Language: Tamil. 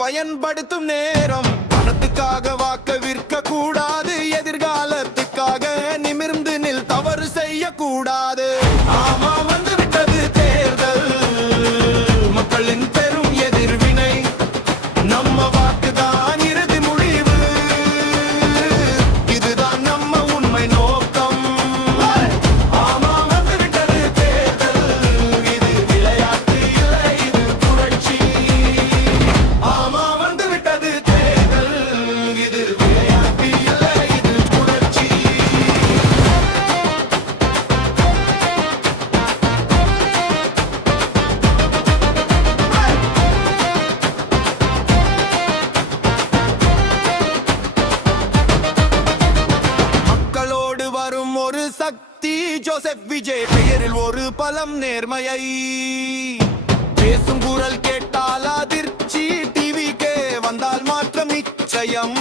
பயன்படுத்தும் நேரம். பணத்துக்காக வாக்க விற்க கூடாது, எதிர்காலத்துக்காக நிமிர்ந்து நில், தவறு செய்யக்கூடாது. ஆமா வந்து விட்டது தேர்தல், மக்களின் பெரும் எதிர்வினை. நம்ம வாக்குதான் இறுதி முடிவு, இதுதான் நம்ம உண்மை நோக்கம். ஆமா வந்து விட்டது தேர்தல், இது விளையாட்டு இல்லை, இது புரட்சி. ஆமா வந்து விட்டது தேர்தல், இது விளையாட்டு இல்லை, இது புரட்சி. மக்களோடு வரும் ஒரு சக்தி, ஜோசப் விஜய் பெயரில் ஒரு பலம் நேர்மையை. பேசும் குரல் கேட்டால் அதிர்ச்சி, டிவிக்கே வந்தால் மாற்றம் நிச்சயம்.